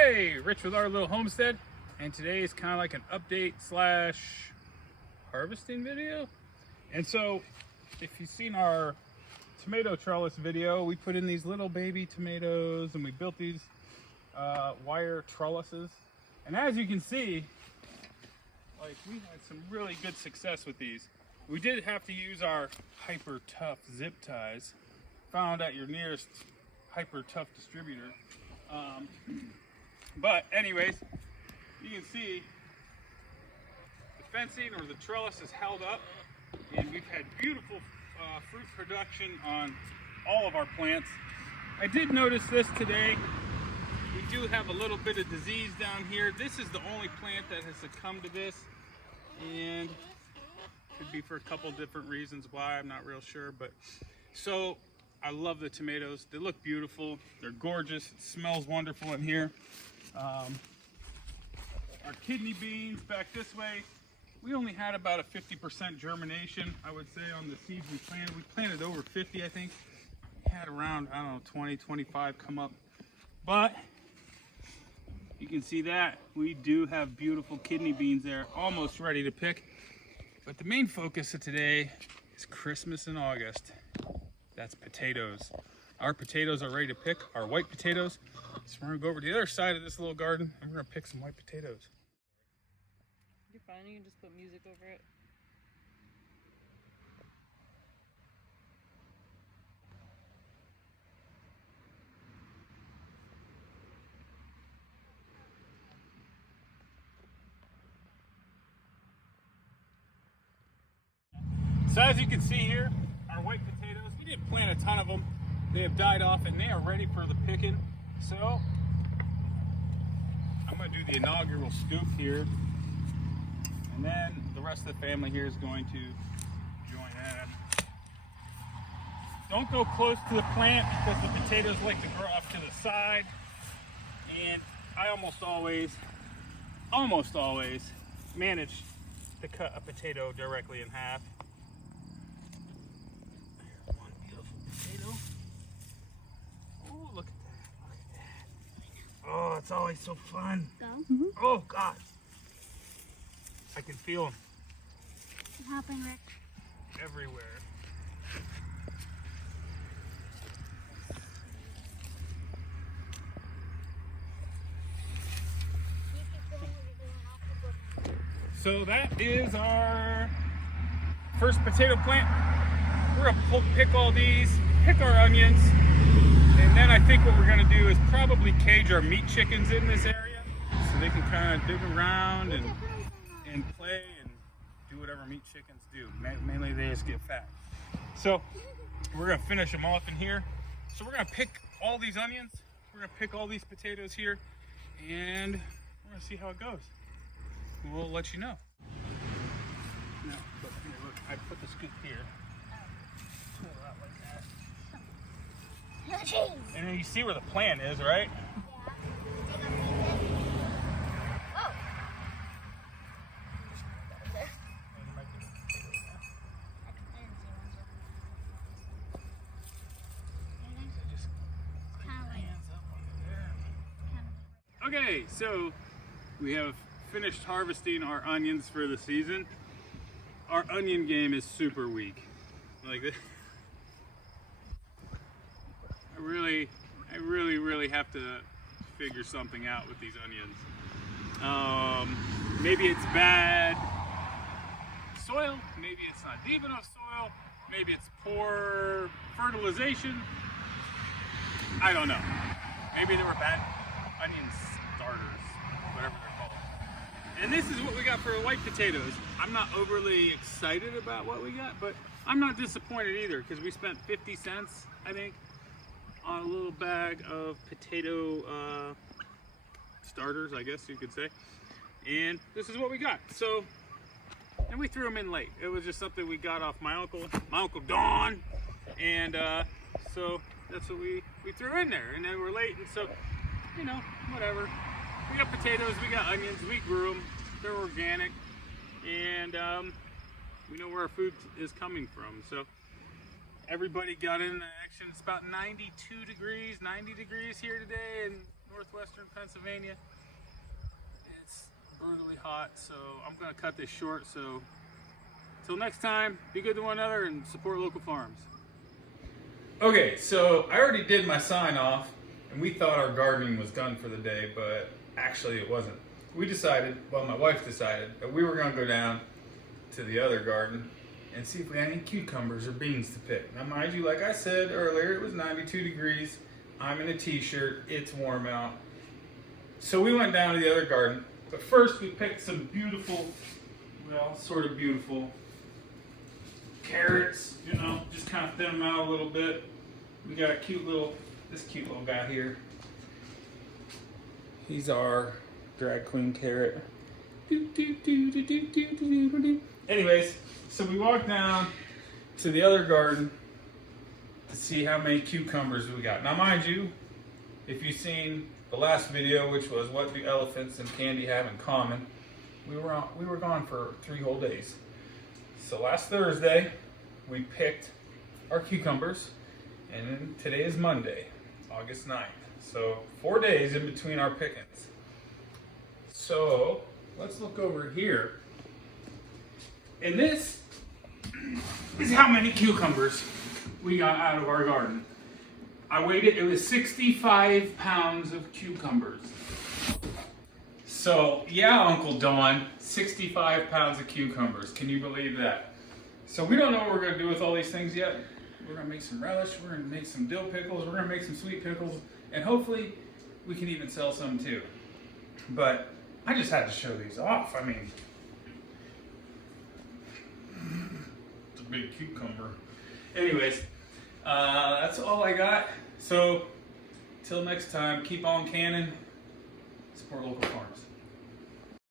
Hey, Rich with our little homestead, and today is kind of like an update slash harvesting video. And so, if you've seen our tomato trellis video, we put in these little baby tomatoes and we built these wire trellises. And as you can see, like, we had some really good success with these. We did have to use our hyper tough zip ties found at your nearest hyper tough distributor. But anyways, you can see the fencing or the trellis is held up, and we've had beautiful fruit production on all of our plants. I did notice this today. We do have a little bit of disease down here. This is the only plant that has succumbed to this, and could be for a couple different reasons why, I'm not real sure. But so I love the tomatoes. They look beautiful. They're gorgeous. It smells wonderful in here. Our kidney beans back this way, we only had about a 50% germination, I would say, on the seeds we planted. We planted over 50, I think. We had around, I don't know, 20, 25 come up. But you can see that we do have beautiful kidney beans there, almost ready to pick. But the main focus of today is Christmas in August. That's potatoes. Our potatoes are ready to pick, our white potatoes. So we're gonna go over to the other side of this little garden and we're gonna pick some white potatoes. You're fine, you can just put music over it. So as you can see here, our white potatoes, we didn't plant a ton of them. They have died off and they are ready for the picking. So I'm going to do the inaugural scoop here, and then the rest of the family here is going to join in. Don't go close to the plant because the potatoes like to grow off to the side, and I almost always manage to cut a potato directly in half. One beautiful potato. Oh, look at that, look at that. Oh, it's always so fun. Go. Mm-hmm. Oh, God. I can feel them What happened, Rick? everywhere. So that is our first potato plant. We're gonna pick all these, pick our onions, and then I think what we're gonna do is probably cage our meat chickens in this area so they can kind of dig around and play and do whatever meat chickens do. Mainly they just get fat. So we're gonna finish them off in here. So we're gonna pick all these onions, we're gonna pick all these potatoes here, and we're gonna see how it goes. We'll let you know. Now, look, here, look, I put the scoop here. Pull it out like that. Jeez. And then you see where the plant is, right? Oh. Okay, so we have finished harvesting our onions for the season. Our onion game is super weak. Like this. I really have to figure something out with these onions. Maybe it's bad soil, maybe it's not deep enough soil, maybe it's poor fertilization. I don't know. Maybe they were bad onion starters, whatever they're called. And this is what we got for white potatoes. I'm not overly excited about what we got, but I'm not disappointed either because we spent 50 cents, I think, on a little bag of potato starters, I guess you could say. And this is what we got. So, and we threw them in late. It was just something we got off my Uncle Don. And so that's what we threw in there. And then we're late, and so, you know, whatever. We got potatoes, we got onions, we grew them. They're organic. And we know where our food is coming from. So everybody got in the action. It's about 92 degrees, 90 degrees here today in northwestern Pennsylvania. It's brutally hot, so I'm gonna cut this short. So till next time, be good to one another and support local farms. Okay, so I already did my sign off, and we thought our gardening was done for the day, but actually it wasn't. We decided, well, my wife decided, that we were gonna go down to the other garden and see if we had any cucumbers or beans to pick. Now mind you, like I said earlier, it was 92 degrees. I'm in a t-shirt, it's warm out. So we went down to the other garden, but first we picked some beautiful, well, sort of beautiful carrots, you know, just kind of thin them out a little bit. We got a cute little guy here. He's our drag queen carrot. Anyways, so we walked down to the other garden to see how many cucumbers we got. Now mind you, if you've seen the last video, which was what do elephants and candy have in common, we were gone for 3 whole days. So last Thursday, we picked our cucumbers, and then today is Monday, August 9th. So 4 days in between our pickings. So let's look over here. And this is how many cucumbers we got out of our garden. I weighed it, it was 65 pounds of cucumbers. So yeah, Uncle Don, 65 pounds of cucumbers. Can you believe that? So we don't know what we're gonna do with all these things yet. We're gonna make some relish, we're gonna make some dill pickles, we're gonna make some sweet pickles, and hopefully we can even sell some too. But I just had to show these off. I mean, it's a big cucumber. Anyways, that's all I got. So till next time, keep on canning, support local farms.